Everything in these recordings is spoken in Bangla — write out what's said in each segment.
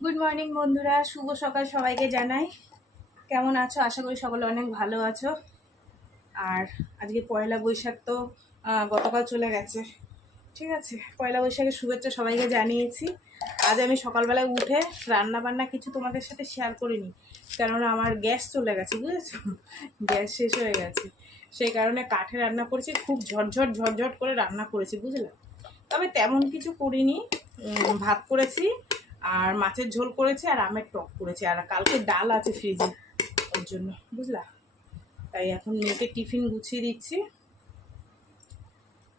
গুড মর্নিং বন্ধুরা, শুভ সকাল সবাইকে জানাই। কেমন আছো? আশা করি সকলে অনেক ভালো আছো। আর আজকে পয়লা বৈশাখ তো গতকাল চলে গেছে। ঠিক আছে, পয়লা বৈশাখের শুভেচ্ছা সবাইকে জানিয়েছি। আজ আমি সকালবেলায় উঠে রান্না বান্না কিছু তোমাদের সাথে শেয়ার করিনি, কেননা আমার গ্যাস চলে গেছে, বুঝেছো? গ্যাস শেষ হয়ে গেছে, সেই কারণে কাঠে রান্না করেছি। খুব ঝটঝট করে রান্না করেছি, বুঝলে। তবে তেমন কিছু করিনি, ভাত করেছি আর মাছের ঝোল করেছি আর আমের টক করেছি, আর কালকে ডাল আছে ফ্রিজে, ওর জন্য, বুঝলা। তাই এখন মেয়েকে টিফিন গুছিয়ে দিচ্ছি।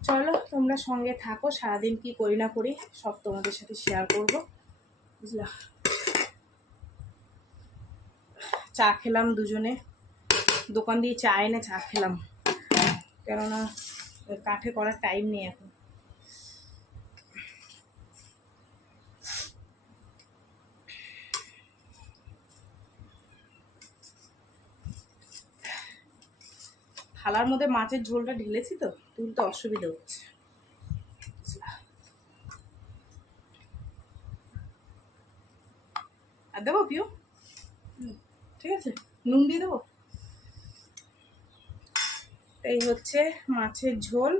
চলো তোমরা সঙ্গে থাকো, সারাদিন কি করি না করি সব তোমাদের সাথে শেয়ার করব, বুঝলা। চা খেলাম দুজনে, দোকান দিয়ে চা এনে চা খেলাম, কেননা কাঠে করার টাইম নেই এখন। থালার মধ্যে মাছের ঝোলটা ঢেলেছি তো, তুলতে অসুবিধা হচ্ছে। আর দেবো পিউ? ঠিক আছে, নুন দিয়ে দেবো। এই হচ্ছে মাছের ঝোল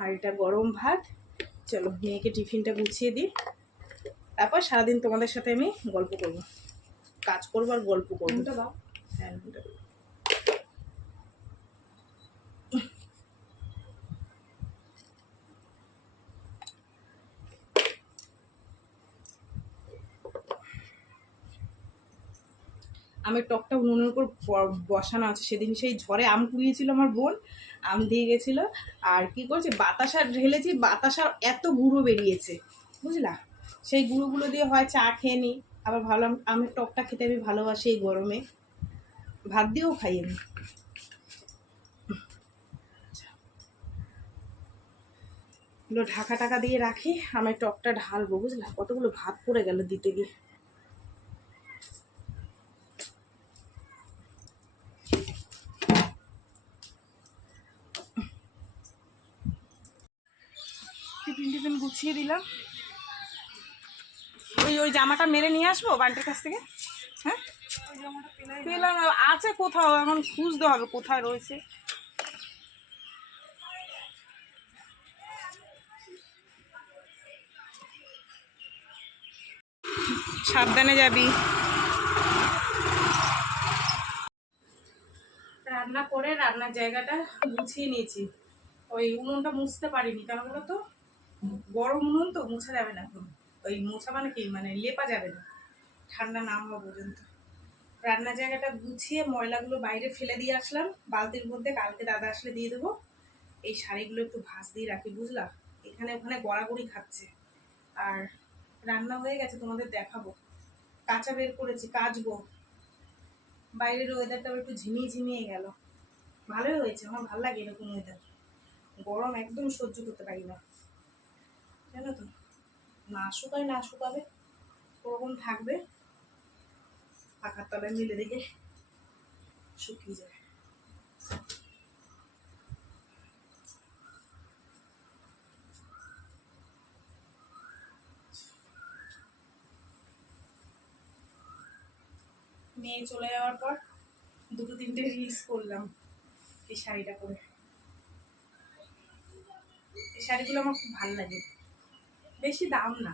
আর এটা গরম ভাত। চলো মেয়েকে টিফিনটা গুছিয়ে দিই, তারপর সারাদিন তোমাদের সাথে আমি গল্প করব, কাজ করবো আর গল্প করবো। হ্যাঁ, আমের টকটা উনুনের উপর বসানো আছে। সেদিন সেই ঝড়ে আম কুড়িয়েছিল আমার বোন, আম দিয়ে গেছিলো। আর কি করছে, বাতাসা ঢেলেছি, বাতাসার এত গুঁড়ো বেরিয়েছে, বুঝলা। সেই গুঁড়োগুলো দিয়ে হয় চা খেয়ে নিই, আবার ভাবলাম আমের টকটা খেতে আমি ভালোবাসি এই গরমে, ভাত দিয়েও খাই আমি। এগুলো ঢাকা টাকা দিয়ে রাখি, আমের টকটা ঢালবো, বুঝলা। কতগুলো ভাত পড়ে গেল দিতে গিয়ে। টিফিন গুছিয়ে দিলাম। ওই জামাটা মেরে নিয়ে আসবো বান্টির কাছ থেকে। হ্যাঁ, পেলাম আছে কোথাও, এখন খুঁজতে হবে কোথায় রয়েছে। সাবধানে যাবি। রান্না করে রান্নার জায়গাটা মুছিয়ে নিয়েছি। ওই উনুনটা মুছতে পারিনি, কেন বলো তো, গরম উনুন তো, মুছা যাবে না এখন। ওই মোছা মানে কি, মানে লেপা যাবে না ঠান্ডা না হওয়া পর্যন্ত। রান্নার জায়গাটা গুছিয়ে ময়লাগুলো বাইরে ফেলে দিয়ে আসলাম বালতির মধ্যে, কালকে দাদা আসলে দিয়ে দেবো। এই শাড়িগুলো একটু ভাঁজ দিয়ে রাখি, বুঝলা, এখানে ওখানে গড়াগড়ি খাচ্ছে। আর রান্না হয়ে গেছে, তোমাদের দেখাবো। কাঁচা বের করেছি, কাচবো। বাইরের ওয়েদারটা একটু ঝিমিয়ে গেল, ভালোই হয়েছে। আমার ভালো লাগে এরকম ওয়েদার, গরম একদম সহ্য করতে পারি না, জানো তো। না শুকাবে ওরকম থাকবে, পাখার তলায় মিলে দেখে শুকিয়ে যায়। মেয়ে চলে যাওয়ার পর দুটো তিনটে রিলস করলাম এই শাড়িটা পরে। এই শাড়িগুলো আমার খুব ভালো লাগে, বেশি দাম না,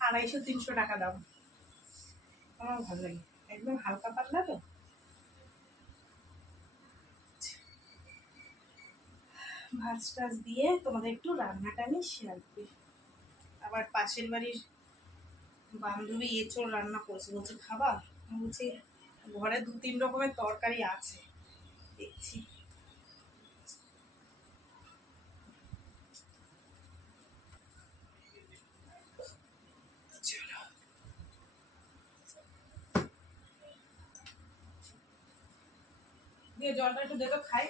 250-300 টাকা দাম। আমার ভালো লাগে, একদম হালকা পাতলা তো। ভাজ টাজ দিয়ে তোমাদের একটু রান্নাটা আমি শেয়ার করি। আবার পাশের বাড়ির বান্ধবী এঁচোড় রান্না করেছে, বলছে খাবা। আমি বলছি ঘরে 2-3 রকমের তরকারি আছে, দেখছি। দিয়ে জলটা একটু দেবে, খাই।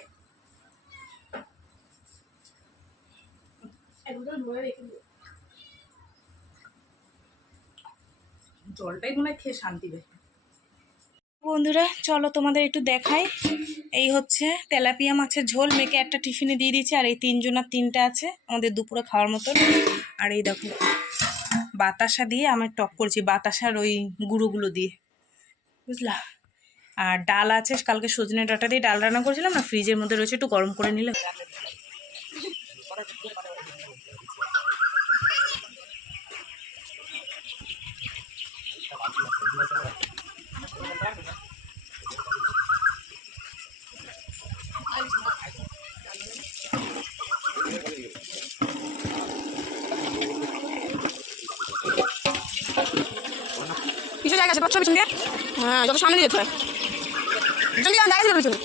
জলটাই মনে হয় খেয়ে শান্তি দেয়। বন্ধুরা চলো তোমাদের একটু দেখাই। এই হচ্ছে তেলাপিয়া মাছের ঝোল, মেয়েকে একটা টিফিনে দিয়ে দিয়েছি। আর এই 3 জনের 3টা আছে আমাদের দুপুরে খাওয়ার মতন। আর এই দেখো বাতাসা দিয়ে আমি টক করছি, বাতাসার ওই গুঁড়োগুলো দিয়ে, বুঝলা। আর ডাল আছে, কালকে সজনে ডাঁটা দিয়ে ডাল রান্না করেছিলাম না, ফ্রিজের মধ্যে রয়েছে, একটু গরম করে নিলে। কিছু জায়গা আছে পাচ্ছ পিছন দিয়ে, হ্যাঁ যত সামনে যেতে হয় পিছন দিয়ে জায়গা ছিল পিছনে।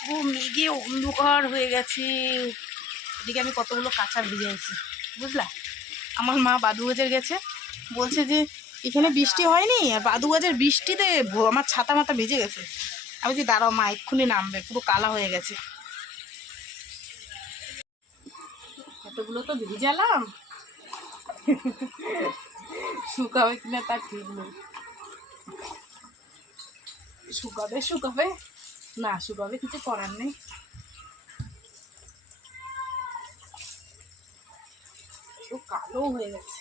পুরো মেঘে অন্ধকার হয়ে গেছে। এদিকে আমি কতগুলো কাঁচা ভিজাইছি, বুঝলা। আমার মা বাদুবাজার গেছে, বলছে যে এখানে বৃষ্টি হয়নি, আর বাদুবাজার বৃষ্টিতে আমার ছাতা মাথা ভিজে গেছে। আমি যে দাঁড়াও মা এক্ষুনি নামবে, পুরো কালা হয়ে গেছে। এতগুলো তো ভিজালাম, শুকাবে কিনা তার ঠিক নেই। শুকাবে শুকাবে না শুকাবে, কিছু করার নেই। তো কালো হয়ে গেছে।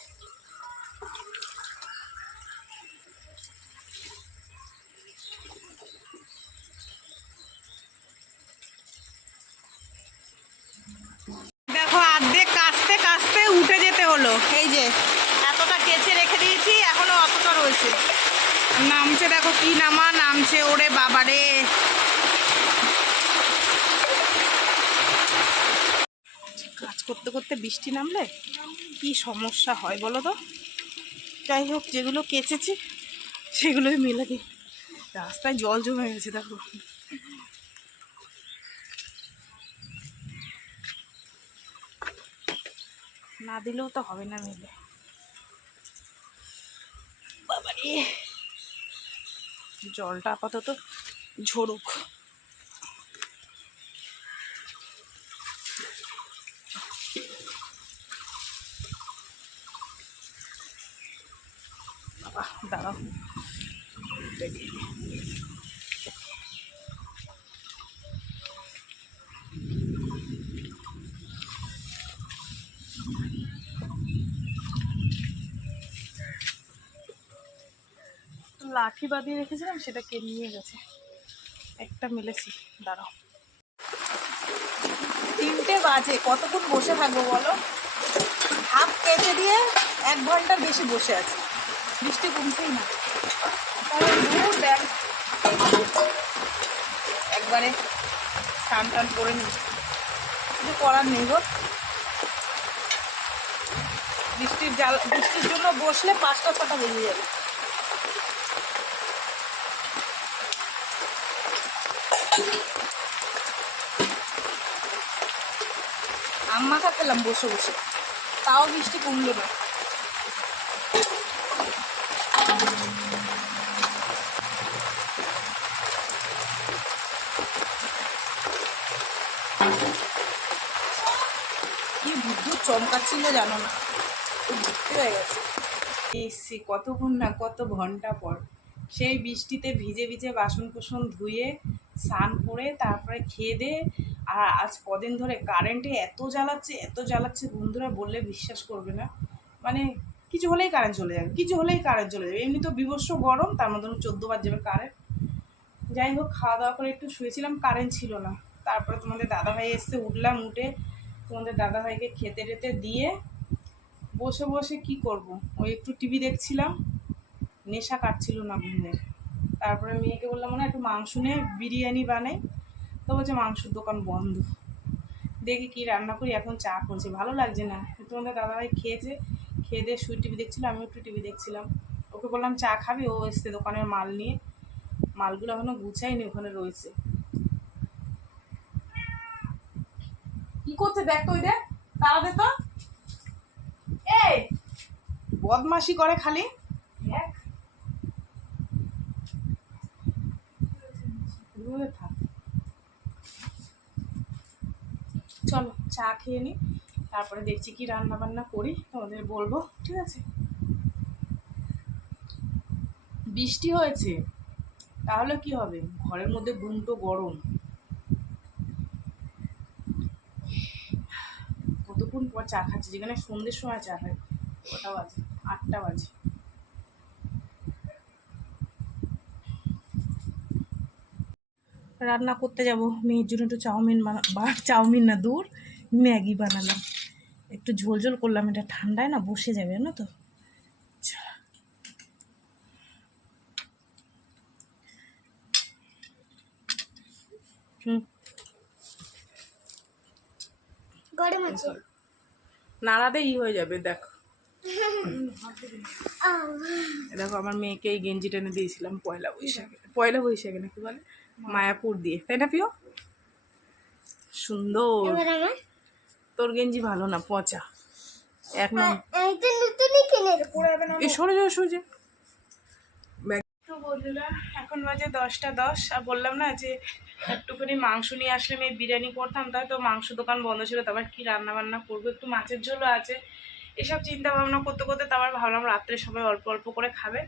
দেখো অর্ধেক কাচতে কাচতে উঠে যেতে হলো। এই যে এতটা কেচে রেখে দিয়েছি, এখনো অতটা রয়েছে। নামছে দেখো, কি নামা নামছে, ওরে বাবারে। কাজ করতে করতে বৃষ্টি নামলে কি সমস্যা হয় বলো তো। যাই হোক, যেগুলো কেচেছি সেগুলোই মেলে দিই। রাস্তায় জল জমে গেছে দেখো। না দিলেও তো হবে না মেলে। বাবারে, জলটা আপাতত ঝরুক। বাবা দাঁড়াও, লাঠি বাঁধিয়ে রেখেছিলাম, সেটা কে নিয়ে গেছে। একটা মেলেছি, দাঁড়াও। 3টে বাজে, কতক্ষণ বসে থাকবো বলো। হাফ কেচে দিয়ে 1 ঘন্টার বেশি বসে আছে, বৃষ্টি কমছেই না। দেখ একবারে স্নান টান করে নি, কিছু করার নেই গো। বৃষ্টির জন্য বসলে 5টা 6টা বেজে যাবে। আম্মাখা খেলাম বসে বসে, তাও বৃষ্টি কমলো না। কি বিদ্যুৎ চমকাচ্ছিল জানো না, ভর্তি হয়ে গেছে। এসছি কতক্ষণ না, কত ঘন্টা পর। সেই বৃষ্টিতে ভিজে ভিজে বাসন কোসন ধুয়ে স্নান করে তারপরে খেয়ে দিয়ে। আর আজ কদিন ধরে কারেন্টে এত জ্বালাচ্ছে বন্ধুরা, বললে বিশ্বাস করবে না। মানে কিছু হলেই কারেন্ট চলে যাবে, কিছু হলেই কারেন্ট চলে যাবে। এমনি তো বিভৎস গরম, তার মধ্যে 14 বার যাবে কারেন্ট। যাই হোক, খাওয়া দাওয়া করে একটু শুয়েছিলাম, কারেন্ট ছিল না। তারপরে তোমাদের দাদাভাই এসছে, উঠলাম, উঠে তোমাদের দাদাভাইকে খেতে টেতে দিয়ে বসে বসে কি করব, ওই একটু টিভি দেখছিলাম, নেশা কাটছিল না ঘুমের। তারপরে মেয়েকে বললাম না একটু মাংস নিয়ে বিরিয়ানি বানাই, তো বলছে মাংসের দোকান বন্ধ। দেখি কি রান্না করি, এখন চা করছি, ভালো লাগছে না। তোমাদের দাদাভাই খেয়েছে, খেয়ে দিয়ে শুয়ে টিভি দেখছিল, আমিও একটু টিভি দেখছিলাম। ওকে বললাম চা খাবি, ও এসছে দোকানের মাল নিয়ে। মালগুলো এখনো গুছাইনি, ওখানে রয়েছে। কি করছে দেখ তো, ওই দেখ, তারা দে তো। এই বদমাশি করে খালি। দেখ থাক, চলো চা খেয়ে নিই, তারপরে দেখছি কি রান্না বান্না করি তোমাদের বলবো, ঠিক আছে? বৃষ্টি হয়েছে, তাহলে কি হবে, ঘরের মধ্যে গুমটো গরম। কতক্ষণ পর চা খাচ্ছি, যেখানে সন্ধ্যের সময় চা খাই। কটা বাজে? 8টা বাজে। রান্না করতে যাব, মেয়ের জন্য একটু চাউমিন না দূর ম্যাগি বানালাম, একটু ঝোল ঝোল করলাম, এটা ঠান্ডায় না বসে যাবে না তো। হুম, গরম আছে। নাড়াতে হয়ে যাবে। দেখো দেখো আমার মেয়েকে এই গেঞ্জি টেনে দিয়েছিলাম পয়লা বৈশাখে নাকি বলে, মায়াপুর দিয়ে, তাই না প্রিয়? সুন্দর। এবার আমার তোর গেঞ্জি ভালো না, পচা এক নম্বর। এই তো নতুনই কিনে এই সরে যাও সোজা। তো বন্ধুরা এখন বাজে 10টা 10, আর বললাম না যে একটুখানি মাংস নিয়ে আসলে আমি বিরিয়ানি করতাম, তাই তো মাংস দোকান বন্ধ ছিল, তারপর কি রান্না বান্না করবো, একটু মাছের ঝোলও আছে, এসব চিন্তা ভাবনা করতে করতে তারপর ভাবলাম রাত্রে সবাই অল্প অল্প করে খাবে,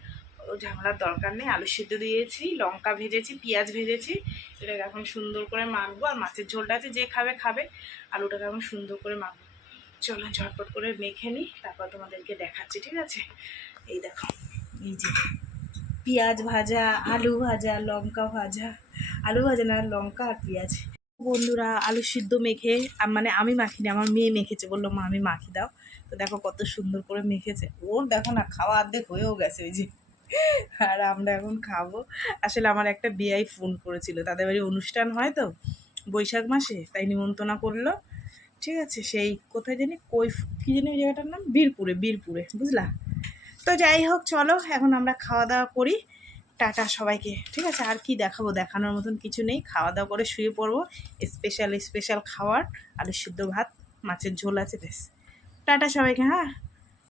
ও ঝামেলার দরকার নেই। আলু সিদ্ধ দিয়েছি, লঙ্কা ভেজেছি, পেঁয়াজ ভেজেছি, এটাকে এখন সুন্দর করে মাখবো, আর মাছের ঝোলটা আছে, যে খাবে খাবে, আলুটাকে এখন সুন্দর করে মাখবো। চলো ঝটপট করে মেখে নিই, তারপর তোমাদেরকে দেখাচ্ছি, ঠিক আছে? এই দেখো, এই যে পেঁয়াজ ভাজা, আলু ভাজা, লঙ্কা ভাজা, আলু ভাজা না, লঙ্কা আর পেঁয়াজ। বন্ধুরা আলু সিদ্ধ মেখে, মানে আমি মাখিনি, আমার মেয়ে মেখেছে, বললো মা আমি মাখি দাও। তো দেখো কত সুন্দর করে মেখেছে, ওর দেখো না খাওয়া অর্ধেক হয়েও গেছে ওই যে। আর আমরা এখন খাবো। আসলে আমার একটা বিয়াই ফোন করেছিল, তাদের বাড়ি অনুষ্ঠান হয় তো বৈশাখ মাসে, তাই নিমন্ত্রণা করলো, ঠিক আছে? সেই কোথায় জানি কী জানি ওই জায়গাটার নাম, বীরপুরে বুঝলা? তো যাই হোক চলো এখন আমরা খাওয়া দাওয়া করি, টাটা সবাইকে, ঠিক আছে? আর কি দেখাবো, দেখানোর মতন কিছু নেই, খাওয়া দাওয়া করে শুয়ে পড়বো। স্পেশাল খাওয়ার, আলু সিদ্ধ ভাত, মাছের ঝোল আছে, ব্যাস। টাটা সবাইকে, হ্যাঁ।